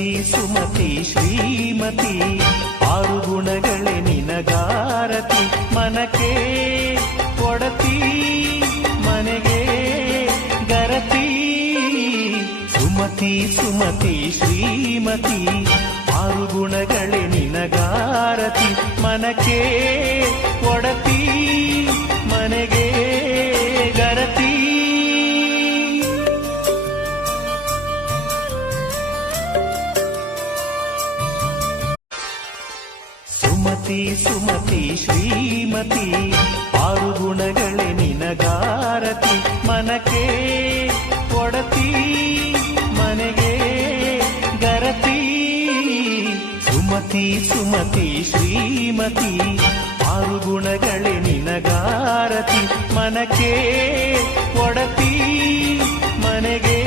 ಸುಮತಿ ಸುಮತಿ ಶ್ರೀಮತಿ ಆರು ಗುಣಗಳೇ ನಿನಗಾರತಿ ಮನಕ್ಕೆ ಒಡತಿ ಮನೆಗೆ ಗರತಿ ಸುಮತಿ ಸುಮತಿ ಶ್ರೀಮತಿ ಆರು ಗುಣಗಳೇ ನಿನಗಾರತಿ ಮನಕ್ಕೆ ಒಡತಿ ಮನೆಗೆ ಗರತಿ ಸುಮತಿ ಸುಮತಿ ಶ್ರೀಮತಿ ಆರು ಗುಣಗಳೇ ನಿನಗಾರತಿ ಮನಕ್ಕೆ ಒಡತಿ ಮನೆಗೆ ಗರತಿ ಸುಮತಿ ಸುಮತಿ ಶ್ರೀಮತಿ ಆರು ಗುಣಗಳೇ ನಿನಗಾರತಿ ಮನಕ್ಕೆ ಒಡತಿ ಮನೆಗೆ